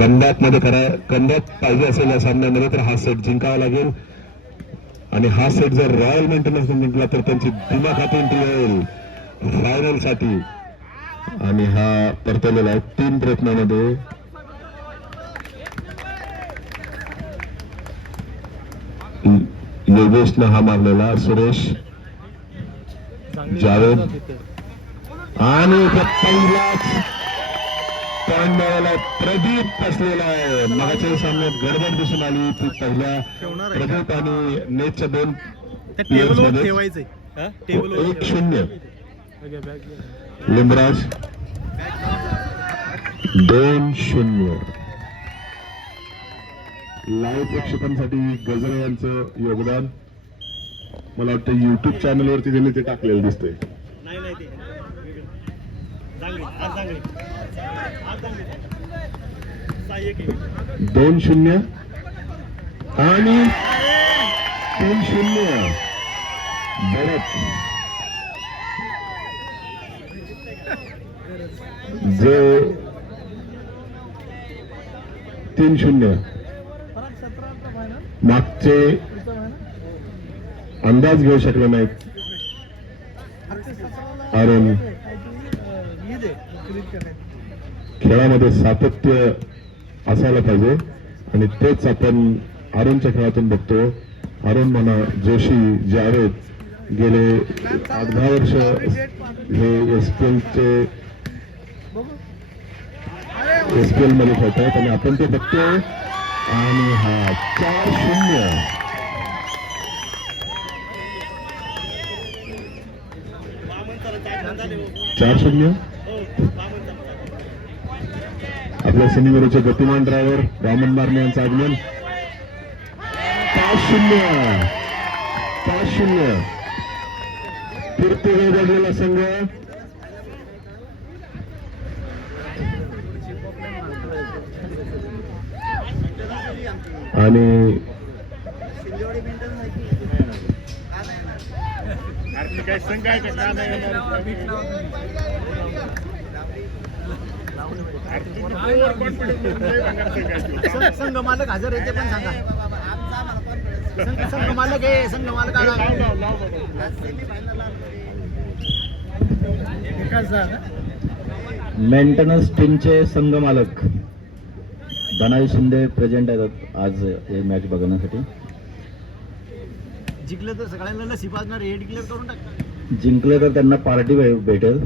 Comeback मध्ये comeback पाहिजे असेल या सामन्यामध्ये तर हा सेट जिंकावा लागेल आणि हा सेट जर रॉयल मेंटेनन्स जिंकला तर त्यांची दिमाखात एंट्री होईल फायनल साठी. आणि हा परतलेला आहे 3 प्रयत्नामध्ये. योगेशनं हा मारलेला, सुरेश, जावेद आणि पहिलाच पॉइंट मिळाला प्रदीप असलेला आहे. मागच्या सामन्यात गडबड दिसून आली ती पहिल्या प्रदीप आणि नेटच्या 2 प्लेयर्स मध्ये. 1-0 लिंबराज, 2-0. लाईव्ह प्रेक्षकांसाठी गजरे यांचं योगदान मला वाटतं युट्यूब चॅनल वरती त्यांनी ते टाकलेलं दिसतंय. 2-0 आणि 3-0 बरंच जे 3-0 मागचे अंदाज घेऊ शकले नाहीत. अरुण, खेळामध्ये सातत्य असायला पाहिजे आणि तेच आपण अरुणच्या खेळातून बघतो. अरुण म्हणा, जोशी, जावेद गेले 8-10 वर्ष हे एसपीएल मध्ये खेळतात आणि आपण ते बघतो. आणि हा 4-0 आपल्या सिनेमेचे गतिमान ड्रायव्हर रामन मारणे यांचं आगमन. 5-0 फिरते वेगळलेला संघ. आणि संघ मालक हजर येते पण सांगा. संघ मालक आहे, संघ मालक मेंटेनन्स टीमचे संघ मालक धनाजी शिंदे प्रेझेंट आहेत आज हे मॅच बघण्यासाठी. जिंकलं तर सगळ्यांना नशीब असणार हे डिक्लेअर करून टाक. जिंकले तर त्यांना पार्टी भेटेल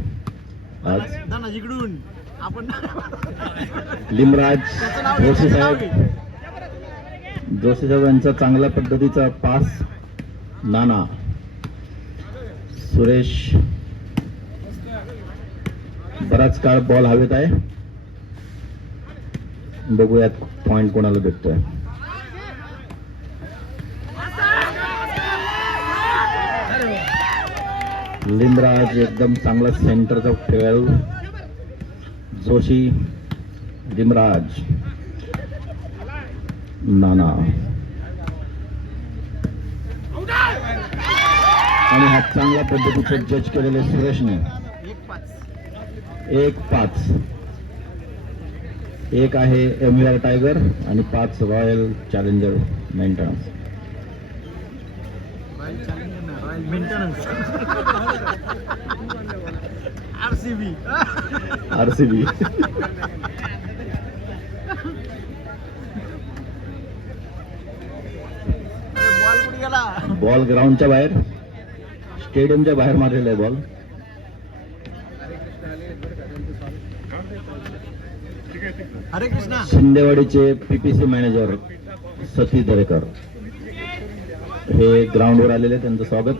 आज. धना जिकडून आपण लिमराज जोशी साहेब यांचा चांगल्या पद्धतीचा पास. नाना, सुरेश बराच काळ बॉल हवेत आहे. बघूयात पॉइंट कोणाला भेटतोय. लिमराज एकदम चांगला सेंटरचा खेळाडू. जोशी, लिमराज, नाना आणि हा चांगल्या पद्धतीचे जज केलेले सुरेशने. 1-5 एक आहे एमव्हीआर टायगर आणि 5 royal challenger maintenance. RCB ball ग्राउंडच्या बाहेर, स्टेडियमच्या बाहेर मारलेला आहे बॉल. हरे कृष्णा. शिंदेवाडीचे पीपीसी मॅनेजर सतीश दरेकर हे ग्राउंडवर आलेले, त्यांचं स्वागत.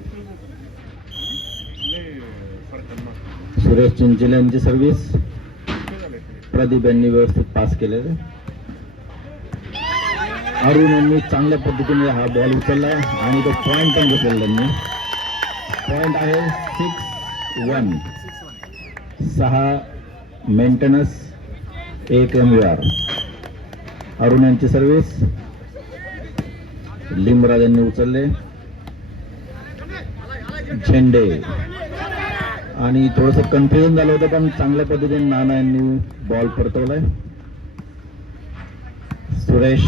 सुरेश चिंचिले यांची सर्व्हिस प्रदीप यांनी व्यवस्थित पास केलेले. अरुण यांनी चांगल्या पद्धतीने हा बॉल उचलला आणि तो पॉइंट पण घेतलेला त्यांनी. पॉइंट आहे 6-1. 6 मेंटेनन्स, 1 एमव्हीआर. अरुण यांची सर्व्हिस लिमराज यांनी उचलले. झेंडे आणि थोडंसं कन्फ्युजन झालं होतं पण चांगल्या पद्धतीने नाना यांनी बॉल परतवलाय. सुरेश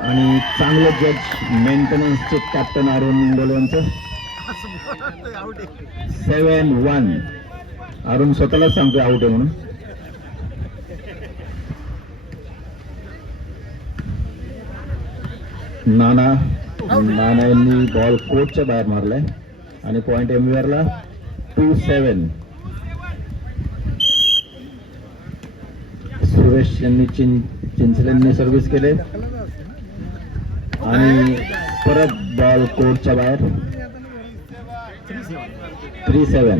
आणि चांगलं जज मेंटेनन्सचे कॅप्टन अरुण बोलवांचं. आउट आहे. 7-1. अरुण स्वतःलाच सांगतोय आउट आहे म्हणून. नाना यांनी बॉल कोर्टच्या बाहेर मारलाय आणि पॉइंट एमव्हीआरला 2-7. सुरेश यांनी चिंचलेंनी सर्व्हिस केले आणि परत बॉल कोर्टच्या बाहेर 3-7.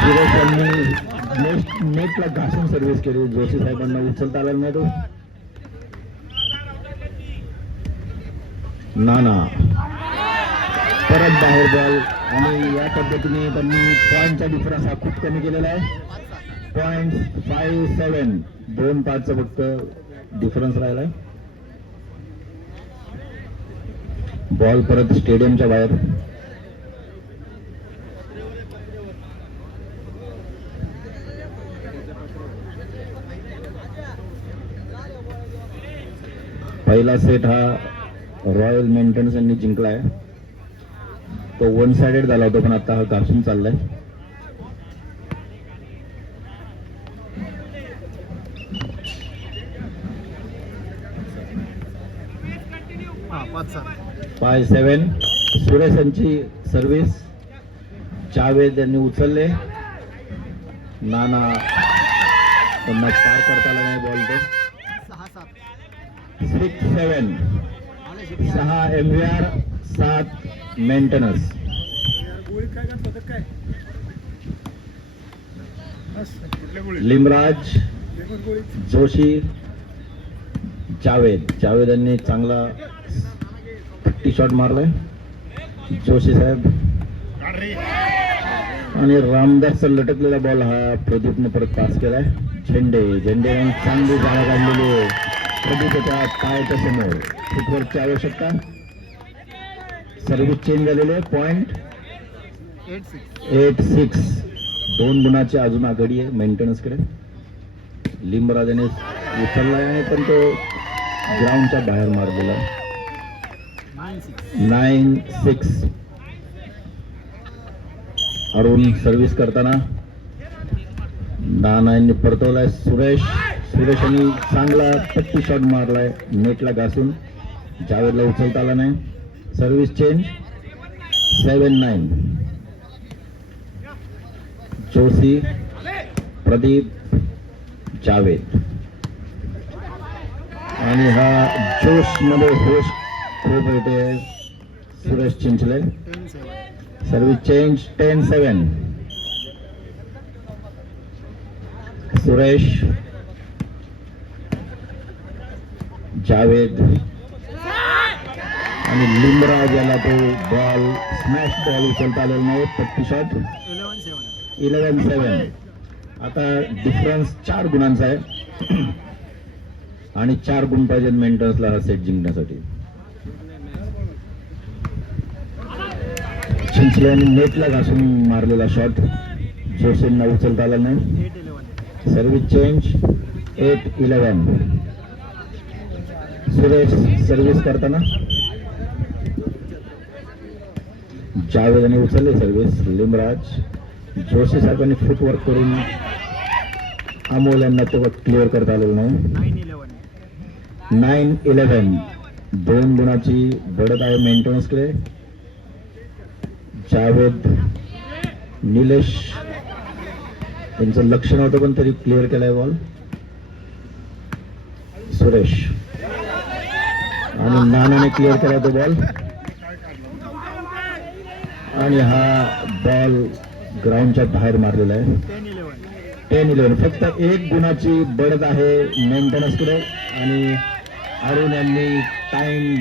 सुरेश यांनी नेटला घासून सर्व्हिस केली. जोशी साहेबांना उचलता आला नाही तो. नाना परत बाहेर बॉल आणि या पद्धतीने त्यांनी पॉईंटचा डिफरन्स हा खूप कमी केलेला आहे. 0.57. 2-5चा फक्त डिफरन्स राहिलाय. बॉल परत स्टेडियमच्या बाहेर. पहिला सेट हा रॉयल मेंटेनन्स यांनी जिंकलाय. तो 1 साइडेड झाला होता पण आता हा घासून चाललाय. हा 5-7. 5-7. सुरेश यांची सर्व्हिस. जावेद यांनी उचलले. नाना त्यांना पार करता आला नाही बॉल. तो 6-7. 6-7. 6 एमव्हीआर 7 मेंटेनन्स. लिमराज, जोशी, जावेद यांनी चांगला 50 शॉट मारलाय. जोशी साहेब आणि रामदासचा लटकलेला बॉल हा प्रदीपने परत पास केलाय. झेंडे यांनी चांगली जागा काढलेली आहे. प्रदीपच्या पायाच्या समोर फुटवर्कची आवश्यकता. सर्व्हिस चेंज झालेले आहे. पॉइंट 8-6. 2 गुणाची अजून आघाडी आहे मेंटेनन्स कडे. लिमराजाने उचलला आहे पण तो ग्राउंडच्या बाहेर मारलेला. 9-6. अरुण सर्व्हिस करताना नाना यांनी परतवलाय. सुरेश यांनी चांगला 50 शॉट मारलाय नेटला घासून. जावेदला उचलता आला नाही. Service change. 7-9. जोशी, प्रदीप, जावेद आणि हा जोश मध्ये होश खूप येते. सुरेश चिंचले. 10-7. Service change. 10-7. सुरेश, जावेद आणि लिमराज याला तो बॉल स्मॅश बॉल उचलता आलेला नाही. 50 शॉट. 11-7. आता डिफरन्स 4 गुणांचा आहे आणि 4 गुण पाहिजेत मेंटेनन्सला हा सेट जिंकण्यासाठी. चिंचल्याने नेटला घासून मारलेला शॉट जोशींना उचलता आला नाही. 8-11. Service change. 8-11. सुरेश सर्व्हिस करताना जावेदने उचलले सर्व्हिस. लिमराज, जोशी साहेबांनी फुटवर्क करून अमोल यांना तेव्हा क्लिअर करता आलेलं नाही. 9-11. 9-11. 2 गुणाची बढत आहे मेंटेनन्स कडे. जावेद, निलेश त्यांचं लक्ष नव्हतं पण तरी क्लिअर केलाय बॉल. सुरेश आणि नानाने क्लिअर केला तो बॉल आणि हा बॉल ग्राउंडच्या बाहेर मारलेला आहे. 10-11. फक्त 1 गुणाची बढत आहे मेंटेनन्स कडे आणि अरुण यांनी टाइम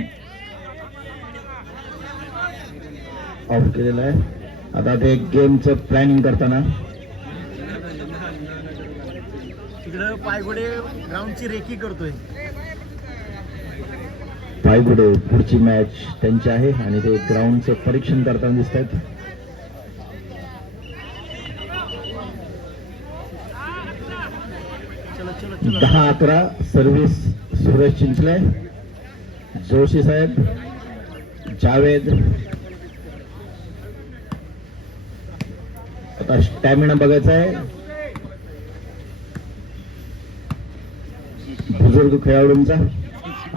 ऑफ केलेला आहे. आता ते गेमचं प्लॅनिंग करताना तिकडं पायगुडे ग्राउंडची रेकी करतोय. पायगुडे पुढची मॅच त्यांची आहे आणि ते ग्राउंडचं परीक्षण करताना दिसत आहेत. 10-11 सर्व्हिस सुरेश चिंचले, जोशी साहेब, जावेद. आता स्टॅमिना बघायचा आहे. बुजुर्ग खेळाडूंचा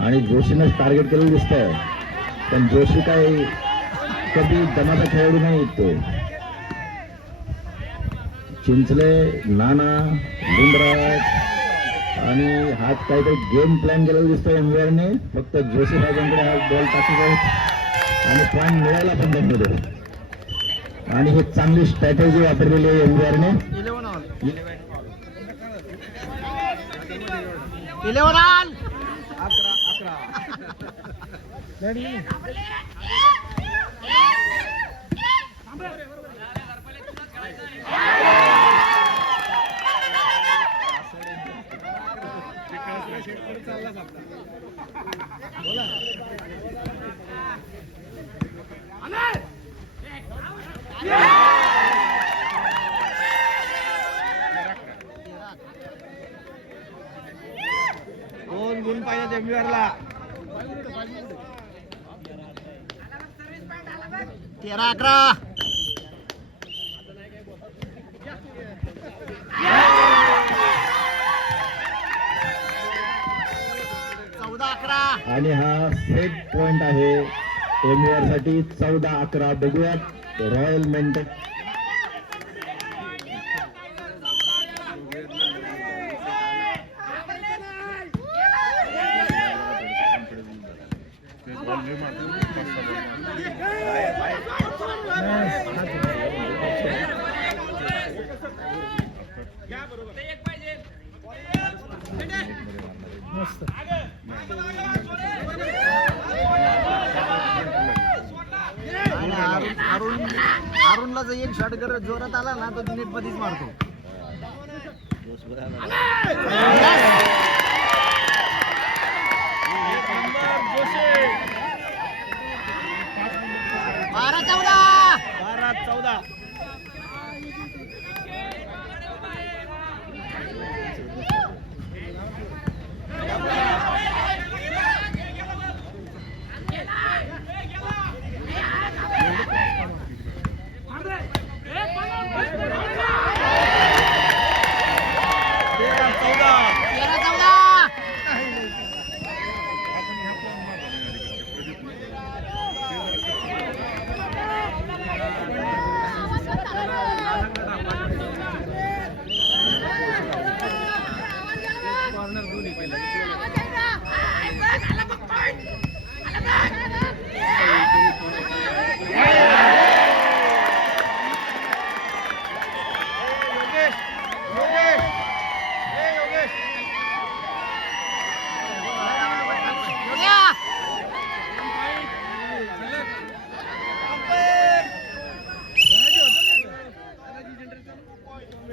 आणि जोशीनं टार्गेट केलेलं दिसतंय, पण जोशी काय कधी दमाचा खेळाडू नाही तो. चिंचले, नाना, लिंबराज आणि हात काहीतरी गेम प्लॅन केलेला दिसतोय एमवीआरने. फक्त जोशी साहेबांकडे हा बॉल टाकत आहेत आणि पॉईंट मिळायला पण त्यांमध्ये. आणि ही चांगली स्ट्रॅटेजी वापरलेली आहे एमवीआरने. 11 ऑल. दोन गुण पाहिजे एमवीआरला. 13-11. आणि हा सेट पॉइंट आहे एमवीआर साठी. 14-11. बघूयात रॉयल मेंटेन. अरुणला जर एक शॉट करत जोरात आला ना तर नेट मध्येच मारतो. बारा 14.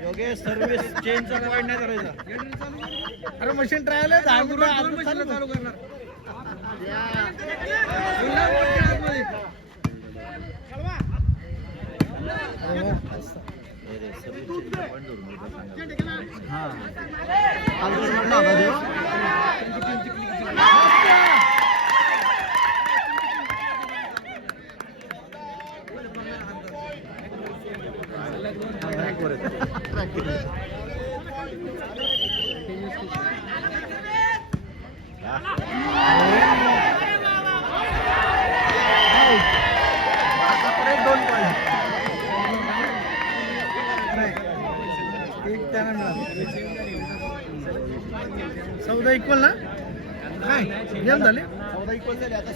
योगेश सर्व्हिस चेंजचा पॉइंट नाही करायचा. अरे मशीन ट्रायल आहे. 10 मिनिटं चालू करणार. चौदा इक्वल ना काय गेम झाले. 14 इक्वल झाले. आता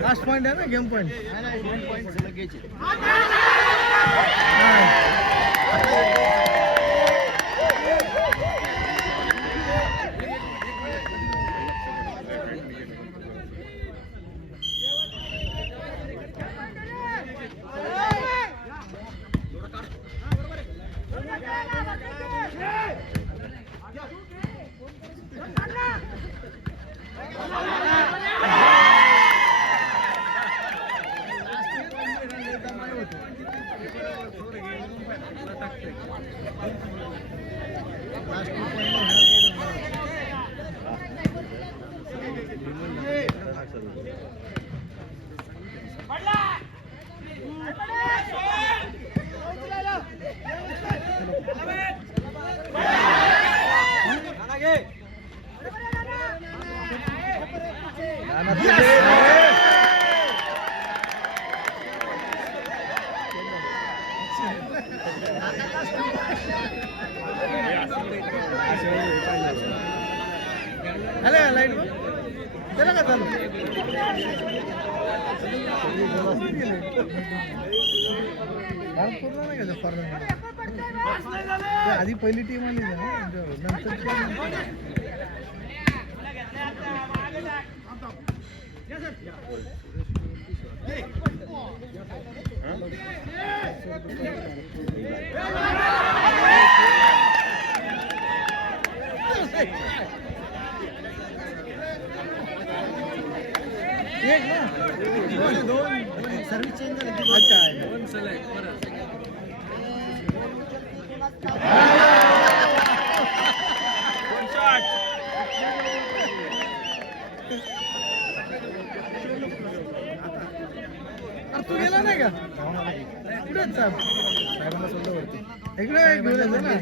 लास्ट पॉइंट आहे ना गेम पॉइंट. अरे लाईट त्याला का चालू पूर्ण नाही का आधी पहिली टीम आली ना नंतर एक ना दोन सर्विस चेंज झाली अच्छा दोन सलग परत तू गेला नाही का कुठेच साहेबांना सोडलं वरती इकडे घेऊन ना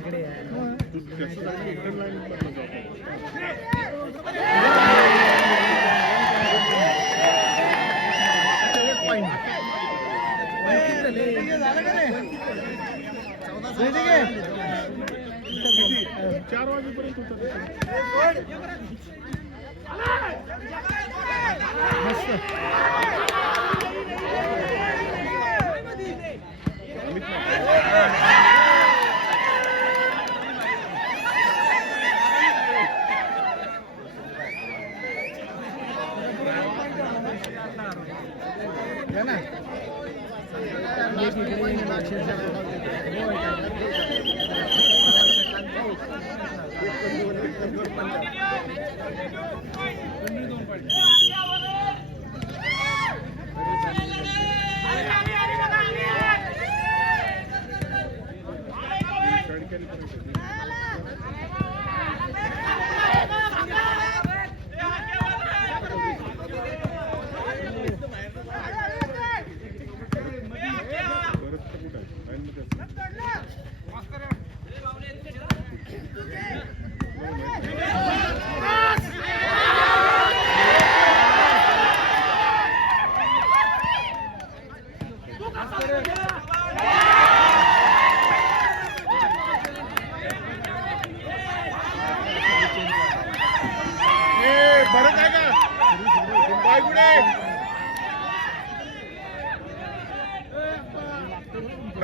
झालं का नाही 4 वाजेपर्यंत मस्त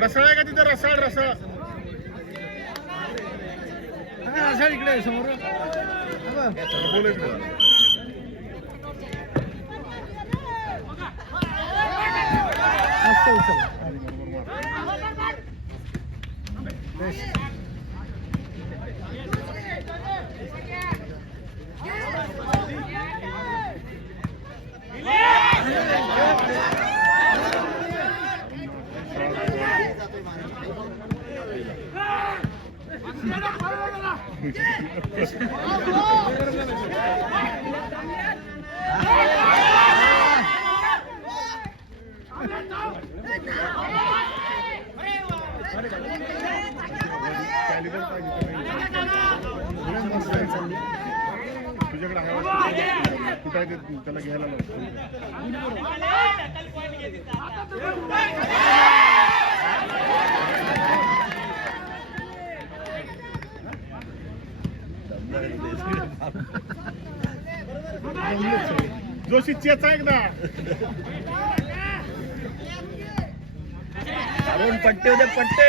रसाळ आहे का तिथं रसाळ रसाळ रसाळ इकडे समोर तुझ्याकडे आहे कुठे त्याला घ्यायला जोशी चेचा एकदा अरुण पट्टे होते पट्टे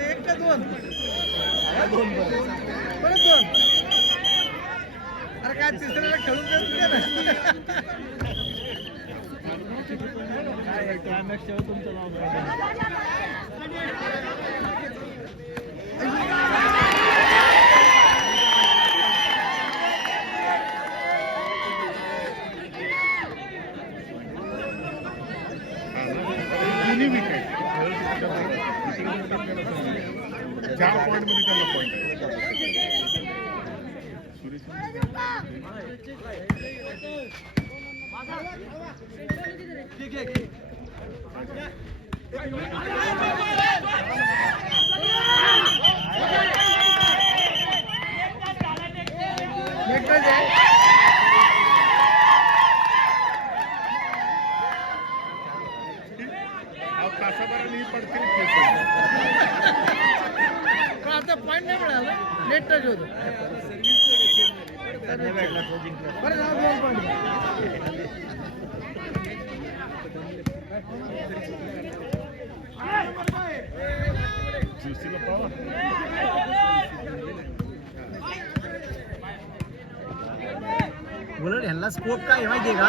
एक का दोन दोन परत दोन अरे काय तिसऱ्याला खेळून देत ना काय तुमचं नाव चार पॉइंट मध्ये त्याला पॉइंट आहे पण आता पॉईंट नाही मिळाला नेट टच होतो बरं झालं, 2 point. उलट ह्यांना स्कोप काय आहे माहितीये का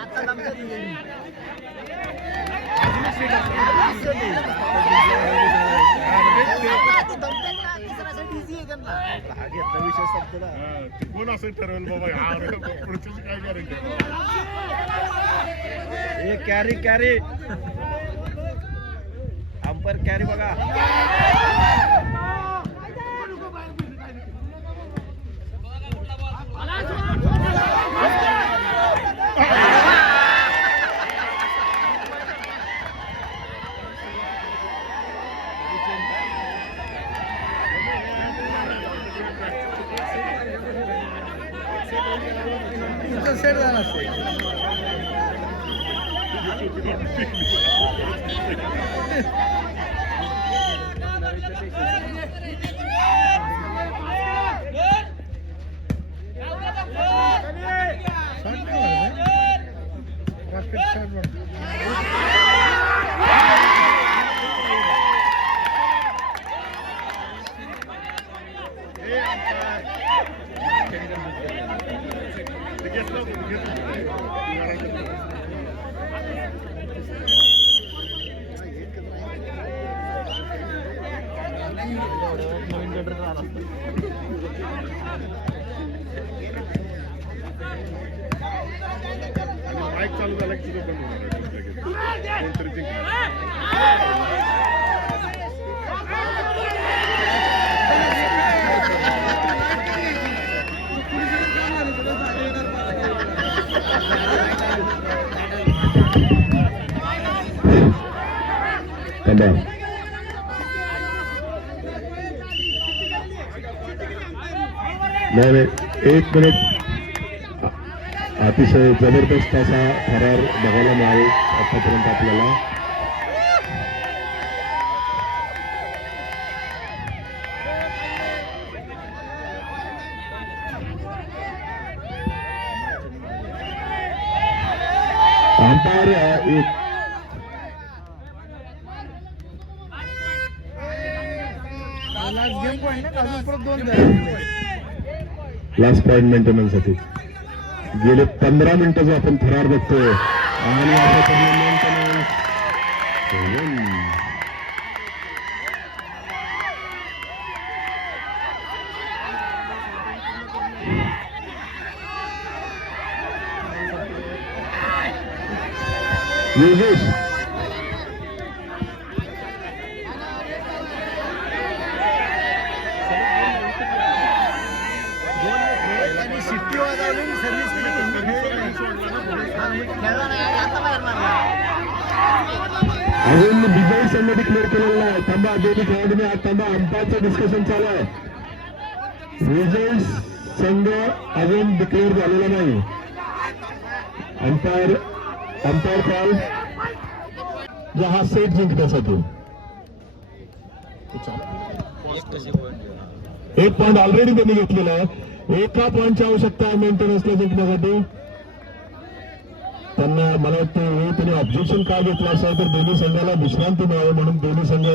आता लक्षात येईल. कोण असं ठरवलं बाबा पुढचं काय करायचं हे कॅरी कॅरी अंपर कॅरी बघा सेट झाला माईक चालू झाला की तुझं बंद होणार कोणतरी जिंकणार नाही 1 मिनिट अतिशय जबरदस्त असा थरार बघायला मिळाला आतापर्यंत आपल्याला. अंपायर एक लास्ट पॉइंट मेंटेनन्स साठी गेले 15 मिनिटं जो आपण थरार बघतोय आणि योगेश शिट्टी वाजवली सर्व्हिस अजून विजय संघ डिक्लेअर केलेला आहे. थांबा दोन्ही खेळाडूंनी आज थांबा अंपायरचं डिस्कशन चालू आहे. विजय संघ अजून डिक्लेअर झालेला नाही. अंपायर कॉल जो हा सेट जिंकण्यासाठी 1 पॉइंट ऑलरेडी त्यांनी घेतलेला आहे. 1 पॉइंटची आवश्यकता आहे मेंटेनन्सला जिंकण्यासाठी. त्यांना मला वाटतं हे त्यांनी ऑब्जेक्शन का घेतलं असेल तर दोन्ही संघाला विश्रांती मिळावी म्हणून दोन्ही संघ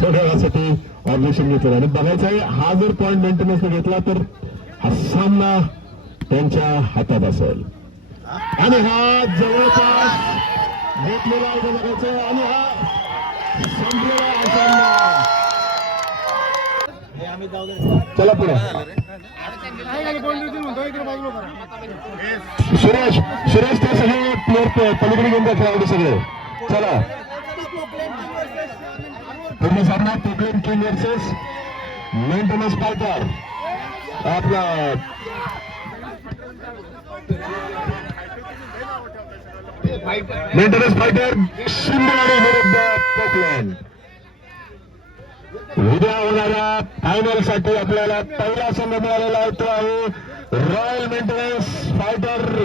थोड्या वेळासाठी ऑब्जेक्शन घेतलं. आणि बघायचं आहे हा जर पॉइंट मेंटेनन्सला घेतला तर हा सामना त्यांच्या हातात असेल. आणि हा जवळपास घेतलेला आहे बघायचं आणि हा संपलेला सामना. चला पुढे सुरेश ते सगळे प्लेअर पलीकडे घेऊन जा खेळाडू सगळे. चला पूर्ण सामना Poclain king versus maintenance fighter आपला मेंटेनन्स फायटर शिंदे विरुद्ध पोकलँड. उद्या होणाऱ्या फायनल साठी आपल्याला पहिला संघ मिळालेला आहे तो आहे रॉयल मेंटेनन्स फायटर